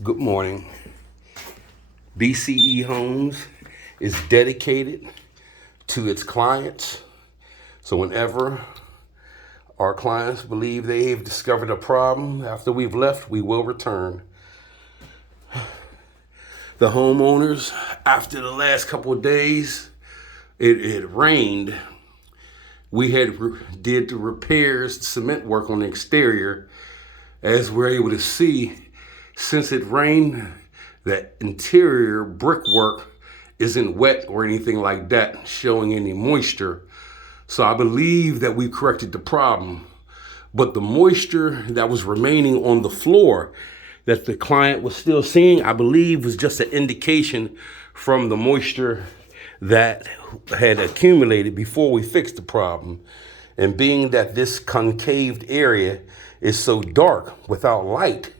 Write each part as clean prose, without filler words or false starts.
Good morning. BCE Homes is dedicated to its clients. So whenever our clients believe they have discovered a problem after we've left, we will return. The homeowners, after the last couple of days, it rained. We did the repairs, cement work on the exterior. As we're able to see, since it rained, that interior brickwork isn't wet or anything like that, showing any moisture. So I believe that we corrected the problem. But the moisture that was remaining on the floor that the client was still seeing, I believe was just an indication from the moisture that had accumulated before we fixed the problem. And being that this concaved area is so dark without light,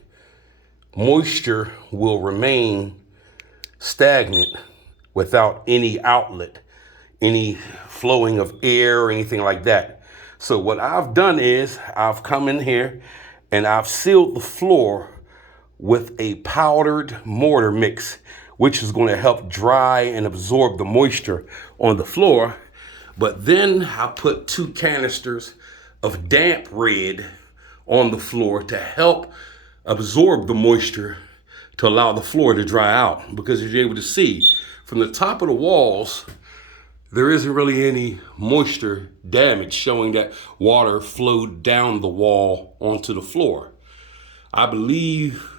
moisture will remain stagnant without any outlet, any flowing of air or anything like that. So what I've done is I've come in here and I've sealed the floor with a powdered mortar mix, which is going to help dry and absorb the moisture on the floor. But then I put 2 canisters of damp red on the floor to help absorb the moisture to allow the floor to dry out. Because as you're able to see, from the top of the walls, there isn't really any moisture damage showing that water flowed down the wall onto the floor. I believe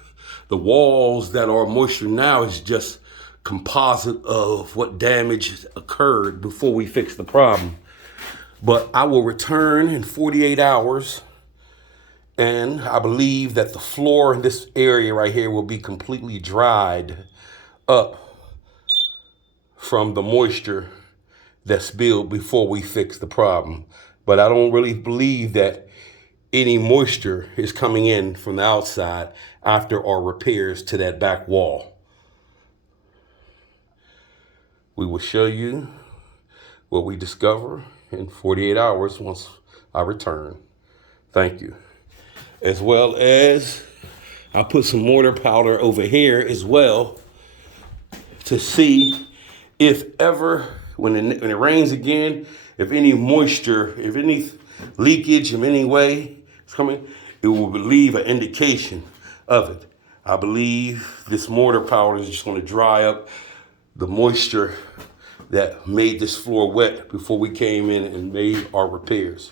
the walls that are moisture now is just composite of what damage occurred before we fixed the problem. But I will return in 48 hours. And I believe that the floor in this area right here will be completely dried up from the moisture that spilled before we fix the problem. But I don't really believe that any moisture is coming in from the outside after our repairs to that back wall. We will show you what we discover in 48 hours once I return. Thank you. As well as I put some mortar powder over here as well to see if ever, when it rains again, if any moisture, if any leakage in any way is coming, it will leave an indication of it. I believe this mortar powder is just going to dry up the moisture that made this floor wet before we came in and made our repairs.